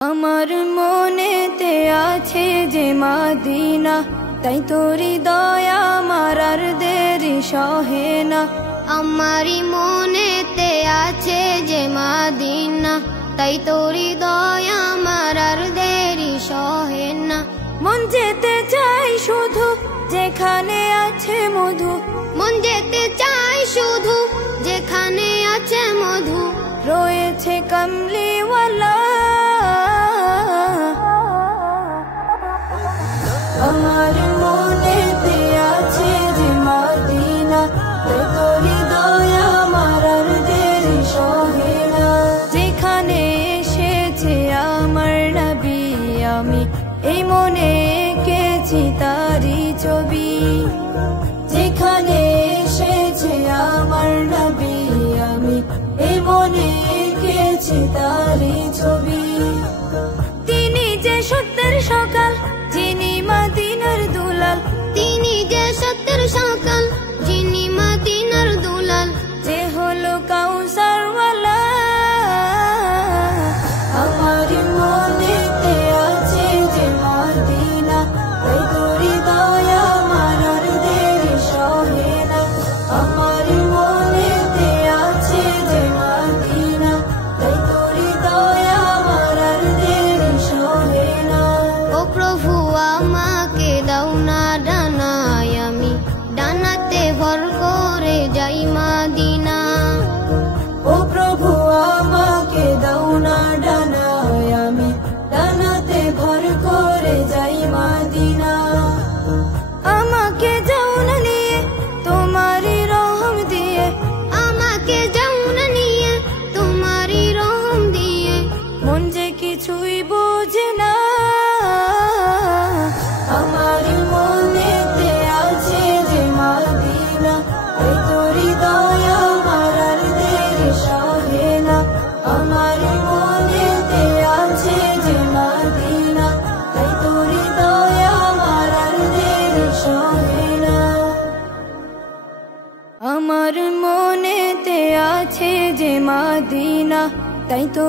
আমার মনেতে আছে যে মাদিনা, তাই তোরি দয়া আমার আর দেরি সহে না। আমারি মনেতে আছে যে মাদিনা, তাই তোরি দয়া আমার আর দেরি সহে না। মন যেতে চাই শুধু যেখানে আছে মধু, মন যেতে চাই শুধু যেখানে আছে মধু, রয়েছে কামলিওয়ালা। আমার মনেতে আছে যে মাদিনা, তাই তোরি দয়া আমার আর দেরি সহে না। যেখানে এসেছে আমার নবী, আমি এই মনে এঁকেছি তারি ছবি। যেখানে এসেছে আমার নবী, আমি এই মনে এঁকেছি তারি ছবি। তিনি যে সত্যের সকাল, যিনি মদিনার দুলাল। তিনি যে সত্যের সকাল, যিনি মদিনার দুলাল। যে হলো কাউসারওয়ালা। আমার মনেতে আছে যে মাদিনা, তাই তোরি দয়া আমার আর দেরি সহে না। আমার মনেতে আছে যে মাদিনা, তাই তোরি দয়া আমার আর দেরি সহে না। ও প্রভু আমাকে দাও না ডানায়, আমি ডানাতে ভর করে যাই মাদিনা। ও প্রভু আমাকে দাও না ডানায়, আমি ডানাতে ভর করে যাই মাদিনা। আমাকে যাও না নিয়ে তোমারই রহম দিয়ে, আমাকে যাও না নিয়ে তোমারই রহম দিয়ে। মন যে কিছুই বোঝে না। আমার মনেতে আছে যে মাদিনা, তাই তোরি দয়া আমার আর দেরি সহে না। আমার মনেতে আছে যে মাদিনা, তাই তোরি দয়া আমার আর দেরি সহে না। আমার মনেতে আছে যে মাদিনা, তাই তো